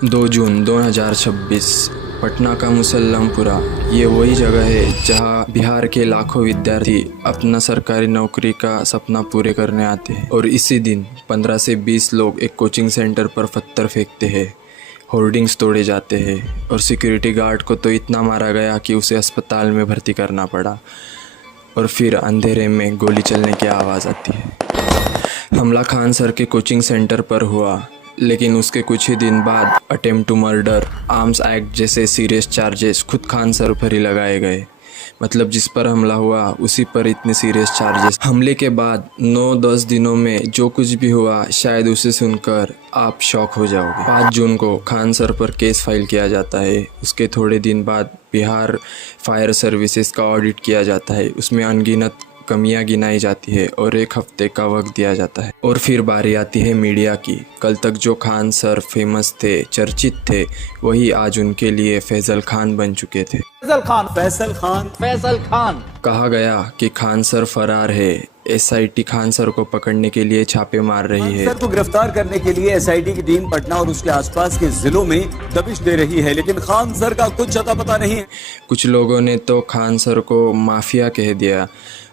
2 जून 2026 पटना का मुसल्लमपुरा ये वही जगह है जहां बिहार के लाखों विद्यार्थी अपना सरकारी नौकरी का सपना पूरे करने आते हैं। और इसी दिन 15 से 20 लोग एक कोचिंग सेंटर पर पत्थर फेंकते हैं, होर्डिंग्स तोड़े जाते हैं और सिक्योरिटी गार्ड को तो इतना मारा गया कि उसे अस्पताल में भर्ती करना पड़ा। और फिर अंधेरे में गोली चलने की आवाज़ आती है। हमला खान सर के कोचिंग सेंटर पर हुआ, लेकिन उसके कुछ ही दिन बाद attempt to murder, arms act जैसे सीरियस चार्जेस खुद खान सर पर ही लगाए गए। मतलब जिस पर हमला हुआ उसी पर इतने सीरियस चार्जेस। हमले के बाद 9-10 दिनों में जो कुछ भी हुआ शायद उसे सुनकर आप शॉक हो जाओगे। 5 जून को खान सर पर केस फाइल किया जाता है। उसके थोड़े दिन बाद बिहार फायर सर्विसेज का ऑडिट किया जाता है। उसमें अनगिनत कमियां गिनाई जाती है और 1 हफ्ते का वक्त दिया जाता है। और फिर बारी आती है मीडिया की। कल तक जो खान सर फेमस थे, चर्चित थे, वही आज उनके लिए फैजल खान बन चुके थे। फैजल खान कहा गया कि खान सर फरार है। SIT खान सर को पकड़ने के लिए छापे मार रही है। खान सर को गिरफ्तार करने के लिए SIT की टीम पटना और उसके आसपास के जिलों में दबिश दे रही है, लेकिन खान सर का कुछ अता पता नहीं। कुछ लोगों ने तो खान सर को माफिया कह दिया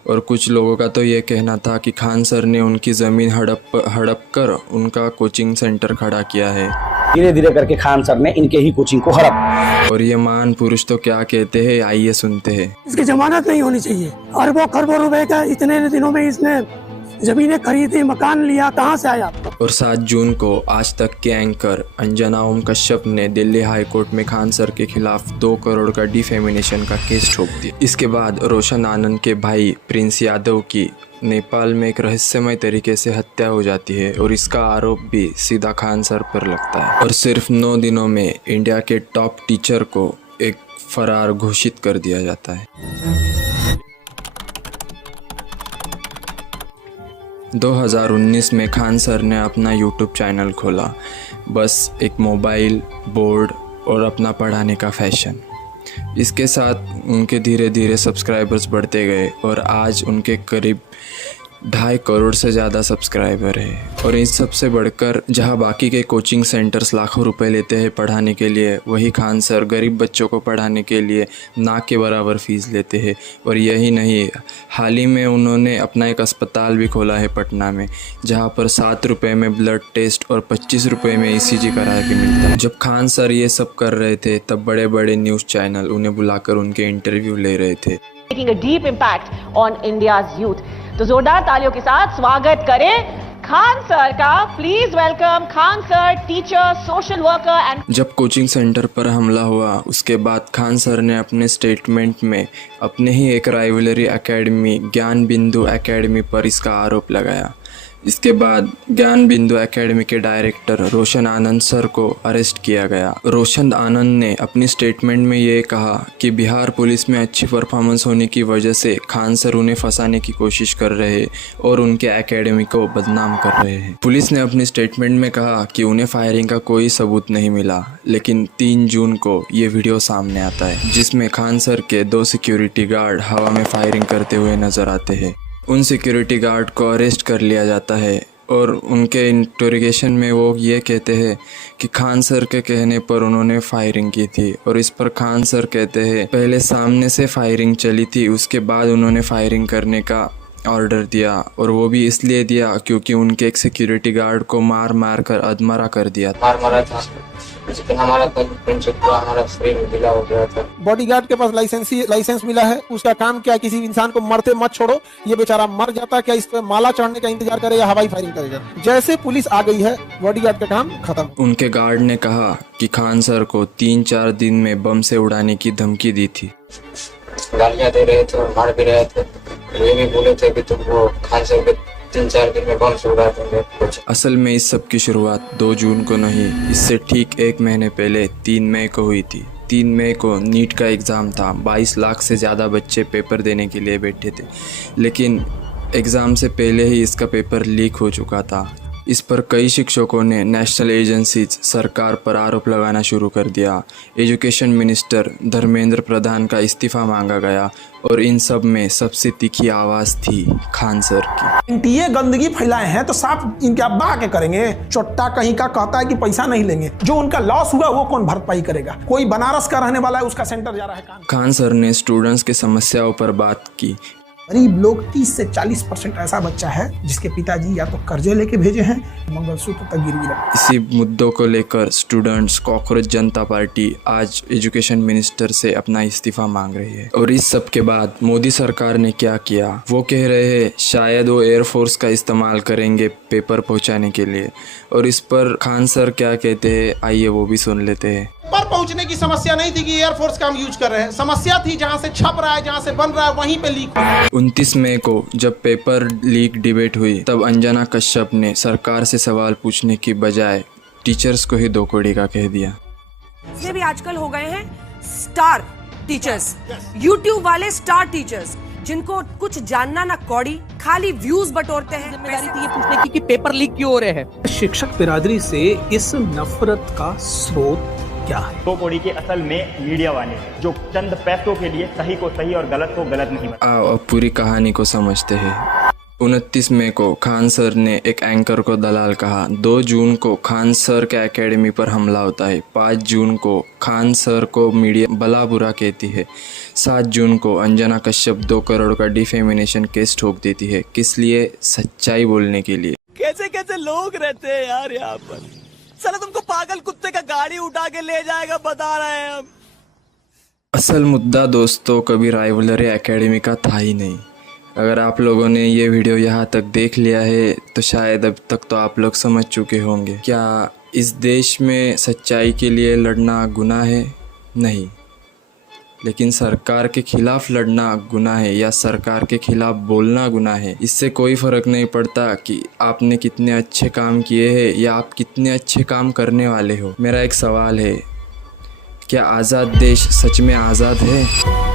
और कुछ लोगों का तो ये कहना था कि खान सर ने उनकी ज़मीन हड़प कर उनका कोचिंग सेंटर खड़ा किया है। धीरे धीरे करके खान सर ने इनके ही कोचिंग को हड़प। और ये महान पुरुष तो क्या कहते हैं, आइए सुनते हैं। इसकी जमानत नहीं होनी चाहिए। अरबों खरबों रुपए का इतने दिनों में इसने जमीनें खरीदी, मकान लिया, कहाँ से आया? और 7 जून को आज तक के एंकर अंजना ओम कश्यप ने दिल्ली हाई कोर्ट में खान सर के खिलाफ 2 करोड़ का डिफेमेनेशन का केस ठोक दिया। इसके बाद रोशन आनंद के भाई प्रिंस यादव की नेपाल में एक रहस्यमय तरीके से हत्या हो जाती है और इसका आरोप भी सीधा खान सर पर लगता है। और सिर्फ 9 दिनों में इंडिया के टॉप टीचर को एक फरार घोषित कर दिया जाता है। 2019 में खान सर ने अपना YouTube चैनल खोला। बस एक मोबाइल, बोर्ड और अपना पढ़ाने का फैशन। इसके साथ उनके धीरे धीरे सब्सक्राइबर्स बढ़ते गए और आज उनके करीब 2.5 करोड़ से ज़्यादा सब्सक्राइबर है। और इन सबसे बढ़कर जहां बाकी के कोचिंग सेंटर्स लाखों रुपए लेते हैं पढ़ाने के लिए, वही खान सर गरीब बच्चों को पढ़ाने के लिए ना के बराबर फीस लेते हैं। और यही नहीं, हाल ही में उन्होंने अपना एक अस्पताल भी खोला है पटना में, जहां पर 7 रुपये में ब्लड टेस्ट और 25 रुपये में ECG करा के मिलता है। जब खान सर ये सब कर रहे थे तब बड़े बड़े न्यूज़ चैनल उन्हें बुलाकर उनके इंटरव्यू ले रहे थे। Making a deep impact on India's youth. तो जोरदार तालियों के साथ स्वागत करें खान सर का। Please welcome Khan sir, teacher, social worker and. जब कोचिंग सेंटर पर हमला हुआ उसके बाद खान सर ने अपने स्टेटमेंट में अपने ही एक राइवलरी एकेडमी ज्ञान बिंदु एकेडमी पर इसका आरोप लगाया। इसके बाद ज्ञान बिंदु एकेडमी के डायरेक्टर रोशन आनंद सर को अरेस्ट किया गया। रोशन आनंद ने अपनी स्टेटमेंट में ये कहा कि बिहार पुलिस में अच्छी परफॉर्मेंस होने की वजह से खान सर उन्हें फंसाने की कोशिश कर रहे हैं और उनके एकेडमी को बदनाम कर रहे हैं। पुलिस ने अपनी स्टेटमेंट में कहा कि उन्हें फायरिंग का कोई सबूत नहीं मिला, लेकिन 3 जून को ये वीडियो सामने आता है जिसमें खान सर के 2 सिक्योरिटी गार्ड हवा में फायरिंग करते हुए नजर आते हैं। उन सिक्योरिटी गार्ड को अरेस्ट कर लिया जाता है और उनके इंटरोगेशन में वो ये कहते हैं कि खान सर के कहने पर उन्होंने फायरिंग की थी। और इस पर खान सर कहते हैं पहले सामने से फायरिंग चली थी, उसके बाद उन्होंने फायरिंग करने का ऑर्डर दिया और वो भी इसलिए दिया क्योंकि उनके एक सिक्योरिटी गार्ड को मार कर अधमरा कर दिया था। हमारा शरीर ढीला हो गया था। बॉडीगार्ड के पास लाइसेंस मिला है, उसका काम क्या? किसी इंसान को मरते मत छोड़ो, ये बेचारा मर जाता, क्या इस पे माला चढ़ने का इंतजार करे या हवाई फायरिंग करेगा? जैसे पुलिस आ गई है बॉडीगार्ड का काम खत्म। उनके गार्ड ने कहा कि खान सर को 3-4 दिन में बम से उड़ाने की धमकी दी थी। गालियां दे रहे थे और मार भी रहे थे। ये भी बोले थे कि तुम वो खान सर के 3-4 दिन में बम से उड़ा देंगे। असल में इस सब की शुरुआत 2 जून को नहीं, इससे ठीक 1 महीने पहले 3 मई को हुई थी। 3 मई को नीट का एग्ज़ाम था। 22 लाख से ज़्यादा बच्चे पेपर देने के लिए बैठे थे, लेकिन एग्ज़ाम से पहले ही इसका पेपर लीक हो चुका था। इस पर कई शिक्षकों ने नेशनल एजेंसीज सरकार पर आरोप लगाना शुरू कर दिया। एजुकेशन मिनिस्टर धर्मेंद्र प्रधान का इस्तीफा मांगा गया और इन सब में सबसे तीखी आवाज़ थी खान सर की। एनटीए गंदगी फैलाए हैं तो साफ इनके अब्बा के करेंगे। चोट्टा कहीं का कहता है कि पैसा नहीं लेंगे, जो उनका लॉस हुआ वो कौन भरपाई करेगा? कोई बनारस का रहने वाला है, उसका सेंटर जा रहा है। खान सर ने स्टूडेंट्स की समस्याओं पर बात की। गरीब लोग 30 से 40% ऐसा बच्चा है जिसके पिताजी या तो कर्जे लेके भेजे हैं, मंगलसूत्र तक गिरवी रखे। इसी मुद्दों को लेकर स्टूडेंट्स कॉकरोच जनता पार्टी आज एजुकेशन मिनिस्टर से अपना इस्तीफा मांग रही है। और इस सब के बाद मोदी सरकार ने क्या किया, वो कह रहे हैं शायद वो एयरफोर्स का इस्तेमाल करेंगे पेपर पहुंचाने के लिए। और इस पर खान सर क्या कहते हैं, आइए वो भी सुन लेते हैं। पर पहुंचने की समस्या नहीं थी कि एयरफोर्स का हम यूज कर रहे हैं, समस्या थी जहां से छप रहा है, जहां से बन रहा है वहीं पे लीक हो रहा है। 29 मई को जब पेपर लीक डिबेट हुई तब अंजना कश्यप ने सरकार से सवाल पूछने की बजाय टीचर्स को ही दो कौड़ी का कह दिया। ये भी आजकल हो गए हैं स्टार टीचर्स, यूट्यूब वाले स्टार टीचर्स, जिनको कुछ जानना ना कौड़ी, खाली व्यूज बटोरते हैं। जिम्मेदारी थी ये पूछने की कि पेपर लीक क्यों हो रहे हैं। शिक्षक बिरादरी से इस नफरत का स्रोत क्या है? दो कौड़ी के असल में मीडिया वाले हैं जो चंद पैसों के लिए सही को सही और गलत को गलत नहीं बताते। आओ अब पूरी कहानी को समझते हैं। 29 मई को खान सर ने एक एंकर को दलाल कहा। 2 जून को खान सर के एकेडमी पर हमला होता है। 5 जून को खान सर को मीडिया भला बुरा कहती है। 7 जून को अंजना कश्यप 2 करोड़ का डिफेमिनेशन केस ठोक देती है। किस लिए? सच्चाई बोलने के लिए। कैसे कैसे लोग रहते हैं यार यहाँ पर। चलो तुमको पागल कुत्ते का गाड़ी उठा के ले जाएगा, बता रहे हैं हम। असल मुद्दा दोस्तों कभी राइवलरी एकेडमी का था ही नहीं। अगर आप लोगों ने ये वीडियो यहाँ तक देख लिया है तो शायद अब तक तो आप लोग समझ चुके होंगे। क्या इस देश में सच्चाई के लिए लड़ना गुनाह है? नहीं। लेकिन सरकार के खिलाफ लड़ना गुनाह है या सरकार के खिलाफ बोलना गुनाह है। इससे कोई फ़र्क नहीं पड़ता कि आपने कितने अच्छे काम किए हैं या आप कितने अच्छे काम करने वाले हो। मेरा एक सवाल है, क्या आज़ाद देश सच में आज़ाद है?